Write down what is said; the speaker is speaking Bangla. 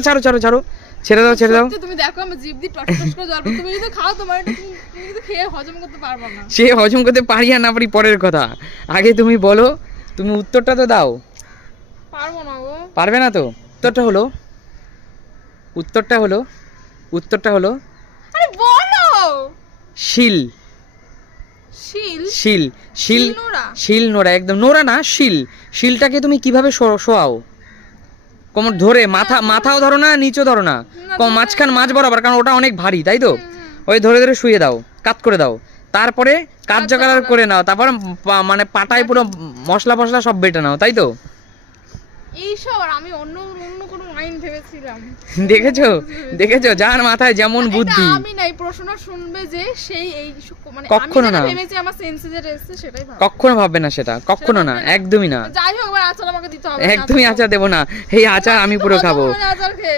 না ছাড়ো ছাড়ো ছাড়ো। ছেড়ে দাও ছেড়ে দাও। তুমি দেখো আমার জিভ দিয়ে করে জল তুমি যদি খাও তোমার এটা তুমি কিন্তু খেয়ে হজম করতে পারবে না। সে হজম করতে পারি আর না পারি পরের কথা। আগে তুমি বলো তুমি উত্তরটা তো দাও। পারব না গো। পারবে না তো? উত্তরটা হলো? উত্তরটা হলো? উত্তরটা হলো? আরে বলো! শিল। শিল? শিল। শিল শিল নোড়া? একদম। নোড়া না শিল। শিলটাকে তুমি কীভাবে শোয়াও? কোমর ধরে মাথা মাথাও ধরো না নিচও ধরো না। কম মাঝখান মাছ বরাবর কারণ ওটা অনেক ভারী তাই তো? ওই ধরে ধরে শুয়ে দাও কাত করে দাও। তারপরে কাজ জোগাড় করে নাও তারপর মানে পাটায় পুরো মশলা ফসলা সব বেটে নাও তাই তো? এইসব আর আমি অন্য অন্য কোনো মাইন্ড ভেবেছিলাম। দেখেছ? দেখেছ? যার মাথায় যেমন বুদ্ধি। আমি না এই শুনবে যে সেই এই মানে কখনো না। ভেবেছি আমার সেন্সে যেটা এসেছে সেটাই কখনো ভাববে না সেটা কখনো না একদমই না। আচার আমাকে দিতে হবে একদমই আচার দেবো না। এই আচার আমি পুরো খাব। আচার খেয়ে।